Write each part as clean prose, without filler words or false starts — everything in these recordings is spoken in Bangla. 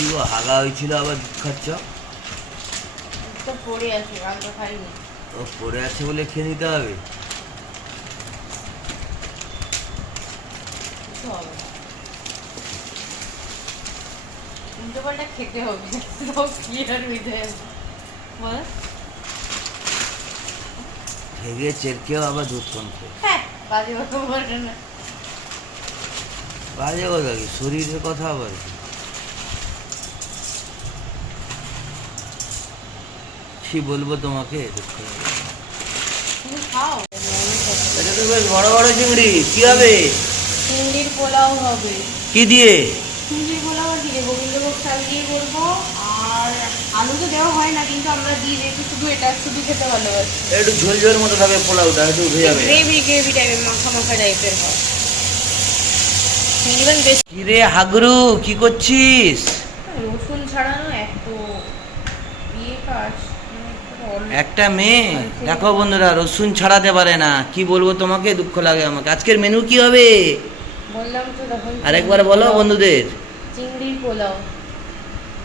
কি গো, হাগা হয়েছিল আবার দুধ খাচ্ছ? তো পড়ে আছে, আমি তো খাইনি। ও পড়ে আছে বলে খেয়ে নিতে হবে। কিছু হবে না, উল্টো পাল্টা খেতে হবে। সব ক্লিয়ার হয়ে যায় বল। ভেগে চেরকেও আবার দুধ কম খায়। হ্যাঁ, বাজে কথা বলবে না। বাজে কথা কি, শরীরের কথা আবার কি? কি বলবো তোমাকে, দুঃখ লাগে। তুমি খাও। এটা তো বেশ বড় বড় চিংড়ি, কি হবে? চিংড়ির পোলাও হবে। কি দিয়ে? চিংড়ির পোলাও আর দিয়ে গোবিন্দভোগ চাল দিয়ে করবো। আর আলু তো দেওয়া হয় না, কিন্তু আমরা দিয়ে দিয়েছি, শুধু এটা শুধু খেতে ভালোবাসি। একটু ঝোল ঝোল মতো থাকবে পোলাওটা, একটু উঠে যাবে। গ্রেভি গ্রেভি টাইপের, মাখা মাখা টাইপের হয়। চিংড়ি বেশ। কি রে হাগরু, কি করছিস? রসুন ছাড়ানো এত বিয়ে কাজ। একটা মেয়ে দেখো বন্ধুরা, রসুন ছাড়াতে পারে না। কি বলবো তোমাকে, দুঃখ লাগে আমাকে। আজকের মেনু কি হবে বললাম তো তখন। আরেকবার বলো বন্ধুদের। চিংড়ির পোলাও।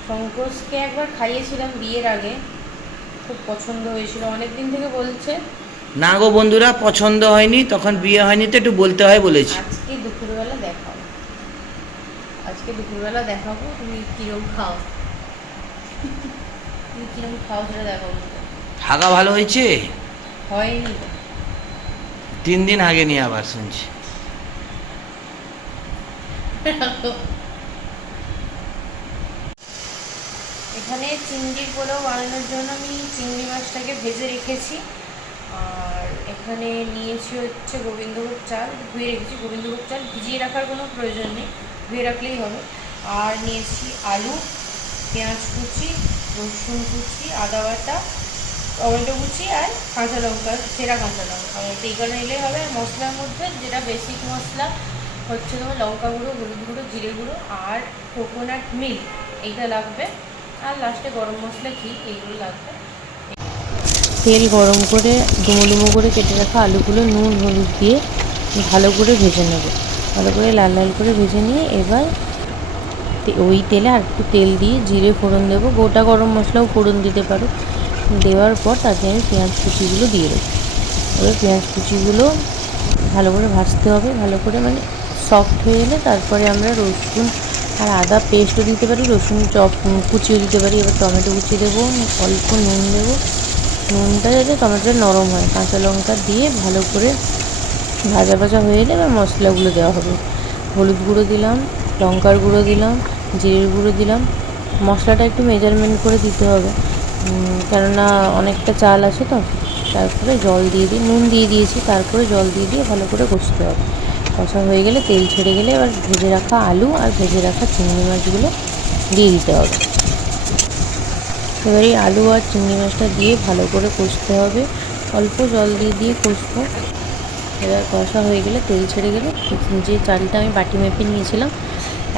শঙ্করকে একবার খাইয়েছিলাম বিয়ের আগে, খুব পছন্দ হয়েছিল, অনেকদিন থেকে বলছে। না গো বন্ধুরা, পছন্দ হয়নি, তখন বিয়ে হয়নি তো একটু বলতে হয় বলেছি। আজকে দুপুরবেলা দেখাবো, আজকে দুপুরবেলা দেখাবো তুমি কিরম খাও। তুমি কিরম খাও সেটা দেখাবো। হাগা ভালো হয়েছে? হয়নি তো। 3 দিন আগে নিয়ে আবার শুনছি। এখানে চিংড়ির পোলাও বানানোর জন্য আমি চিংড়ি মাছটাকে ভেজে রেখেছি। আর এখানে নিয়েছি হচ্ছে গোবিন্দভোগ চাল, ধুয়ে রেখেছি। গোবিন্দভোগ চাল ভিজিয়ে রাখার কোনো প্রয়োজন নেই, ধুয়ে রাখলেই হবে। আর নিয়েছি আলু, পেঁয়াজ কুচি, রসুন কুচি, আদা বাটা, টমেটো কুচি আর কাঁচা লঙ্কা, চেরা কাঁচা লঙ্কা। এইগুলো নিলেই হবে। আর মশলার মধ্যে যেটা বেসিক মশলা হচ্ছে তোমার লঙ্কা গুঁড়ো, হলুদ গুঁড়ো, জিরে গুঁড়ো আর কোকোনাট মিল্ক, এইটা লাগবে। আর লাস্টে গরম মশলা, ঘি, এইগুলো লাগবে। তেল গরম করে ডুমো ডুমো করে কেটে রাখা আলুগুলো নুন হলুদ দিয়ে ভালো করে ভেজে নেব। ভালো করে লাল লাল করে ভেজে নিয়ে এবার ওই তেলে আর একটু তেল দিয়ে জিরে ফোড়ন দেবো, গোটা গরম মশলাও ফোড়ন দিতে পারো। দেওয়ার পর তাতে আমি পেঁয়াজ কুচিগুলো দিয়ে দেবো। এবার পেঁয়াজ কুচিগুলো ভালো করে ভাজতে হবে, ভালো করে মানে সফট হয়ে এলে তারপরে আমরা রসুন আর আদা পেস্টও দিতে পারি, রসুন চপ কুচিও দিতে পারি। এবার টমেটো কুচি দেবো, অল্প নুন দেবো, নুনটা যাতে টমেটোটা নরম হয়। কাঁচা লঙ্কা দিয়ে ভালো করে ভাজা ভাজা হয়ে এলে এবার মশলাগুলো দেওয়া হবে। হলুদ গুঁড়ো দিলাম, লঙ্কার গুঁড়ো দিলাম, জিরের গুঁড়ো দিলাম। মশলাটা একটু মেজারমেন্ট করে দিতে হবে, কেননা অনেকটা চাল আছে তো। তারপরে জল দিয়ে নুন দিয়ে দিয়েছি, তারপরে জল দিয়ে ভালো করে কষতে হবে। কষা হয়ে গেলে তেল ছেড়ে গেলে এবার ভেজে রাখা আলু আর ভেজে রাখা চিংড়ি মাছগুলো দিয়ে দিতে হবে। এবার এই আলু আর চিংড়ি মাছটা দিয়ে ভালো করে কষতে হবে, অল্প জল দিয়ে কষবো। এবার কষা হয়ে গেলে তেল ছেড়ে গেলে যে চালটা আমি বাটি মেপে নিয়েছিলাম,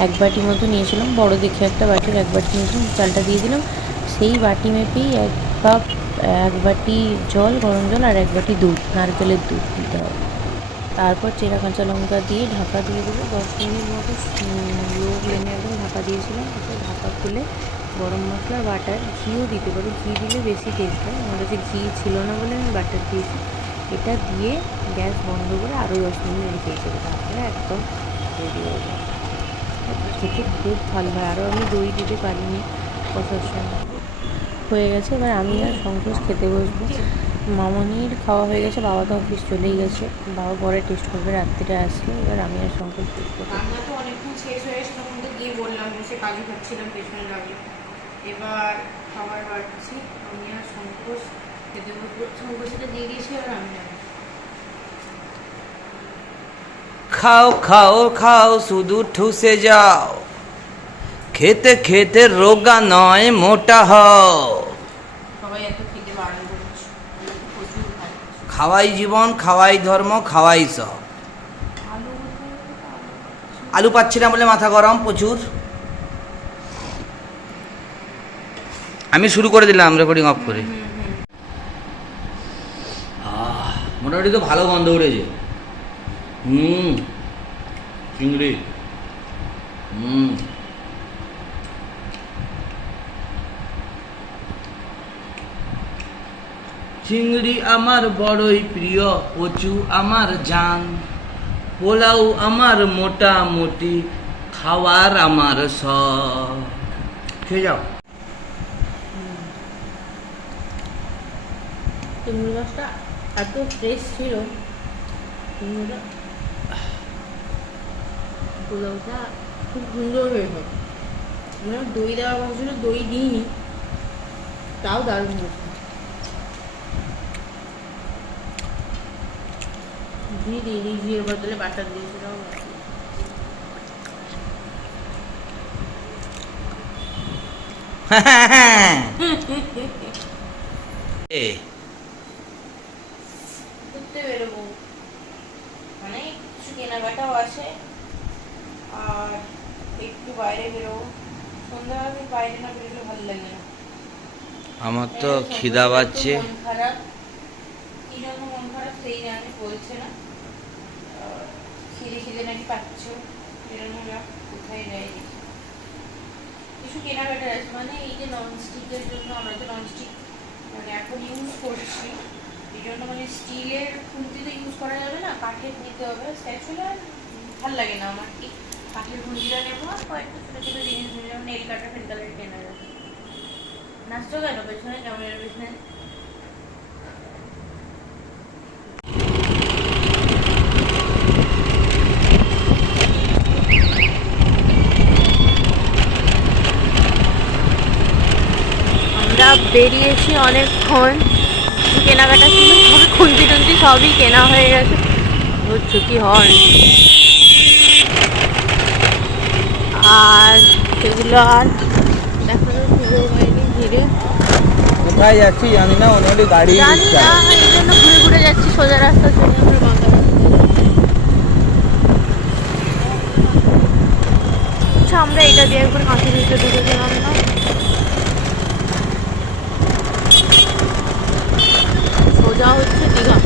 1 বাটি মতো নিয়েছিলাম, বড় দেখে একটা বাটির 1 বাটি নিয়েছিলাম, চালটা দিয়ে দিলাম। সেই বাটি মেপেই 1 কাপ 1 বাটি জল, গরম জল আর 1 বাটি দুধ, নারকেলের দুধ দিতে হবে। তারপর চেরা কাঁচা লঙ্কা দিয়ে ঢাকা দিয়ে দেবো। 10 মিনিট মতো লো ফ্লেমে একদম ঢাকা দিয়েছিলাম। তারপর ঢাকা খুলে গরম মশলার বাটার, ঘিও দিতে পারো, ঘি দিলে বেশি টেস্ট হয়। আমার কাছে ঘি ছিল না বলে আমি বাটার দিয়েছি। এটা দিয়ে গ্যাস বন্ধ করে আরও 10 মিনিট রেখে দিয়েছি। তারপরে একদম রেডি হয়ে যায়, খেতে খুব ভালো হয়। আরও আমি দই দিতে পারিনি কষার সময়। হয়ে গেছে, এবার আমি আর সংকোচ খেতে বসবো। মামনির খাওয়া হয়ে গেছে, বাবা তো অফিস চলেই গেছে, বাবা পরে টেস্ট করবে, রাত্রিরে আসলে। এবার আমি আর সংকোচ দেখবো। রান্না তো অনেকক্ষণ শেষ হয়ে এসে তখন তো গিয়ে বললাম, বসে কাজু খাচ্ছিলাম পেছনে লাগে। এবার খাবার বাড়ছি, আমি আর সংকোচ খেতে বসবো। সংকোচটা দিয়ে দিয়েছি, এবার আমি যাবো। খাও খাও খাও, শুধু ঠুসে যাও, খেতে খেতে রোগা নয় মোটা হও। সবাই এত খেতে বারণ করছে, প্রচুর খাচ্ছে। খাওয়াই জীবন, খাওয়াই ধর্ম, খাওয়াই সব। আলু পাচ্ছি না বলে মাথা গরম প্রচুর। আমি শুরু করে দিলাম রেকর্ডিং অফ করে। মোটামুটি তো ভালো গন্ধ উঠেছে। চিংড়ি চিংড়ি আমার বড়ই প্রিয়, কচু আমার জান, পোলাও আমার মোটামুটি, খাওয়ার আমার সব। খেয়ে যাও। চিংড়ি মাছটা এত ফ্রেশ ছিল, চিংড়িটা পোলাওটা খুব সুন্দর হয়েছে। মানে দই দেওয়া কথা ছিল, দই দিইনি, তাও দারুণ হয়েছে। ঘি দিইনি, ঘিয়ের বদলে বাটার দিয়েছিলাম। এ ঘুরতে বেরোবো, মানে কিছু কেনাকাটাও আছে, আর একটু বাইরে বেরোবো। সন্ধ্যাবেলা বাইরে না বেরোলে ভালো লাগে না। আমার তো খিদা পাচ্ছে। মন খারাপ, কি জন্য মন খারাপ সেই জানি, বলছে না। খিদে খিদে নাকি পাচ্ছ, বেরোনো যাক, কোথায় যাই দেখি। কিছু কেনাকাটার আছে, মানে এই যে ননস্টিকের জন্য, আমরা তো ননস্টিক মানে এখন ইউজ করছি, এই জন্য মানে স্টিলের খুন্তি তো ইউজ করা যাবে না, কাঠের নিতে হবে। স্প্যাচুলা ভাল লাগে না আমার, কি কাঠের খুন্তিটা নেবো, আর কয়েকটা ছোটো ছোটো জিনিস নিয়ে যেমন নেল কাটার ফেল কালার কেনা যাবে। নাচতো কেন পেছনে, ক্যামেরার পেছনে? আমরা বেরিয়েছি অনেকক্ষণ, কেনাকাটা ছিল, সবই খুন্তি টুন্তি সবই কেনা হয়ে গেছে। বুঝছো কি হয়, আর সেগুলো আর দেখানোর সুযোগ হয়নি। ঘিরে কোথায় যাচ্ছি জানি না, অনেক গাড়ি জানি না, এই জন্য ঘুরে ঘুরে যাচ্ছি, সোজা রাস্তা চলে আমরা বাঁকা রাস্তায়। আচ্ছা, আমরা এটা দিয়ে একবার কাঁচি দিতে ঢুকে গেলাম না? সোজা হচ্ছে দীঘা।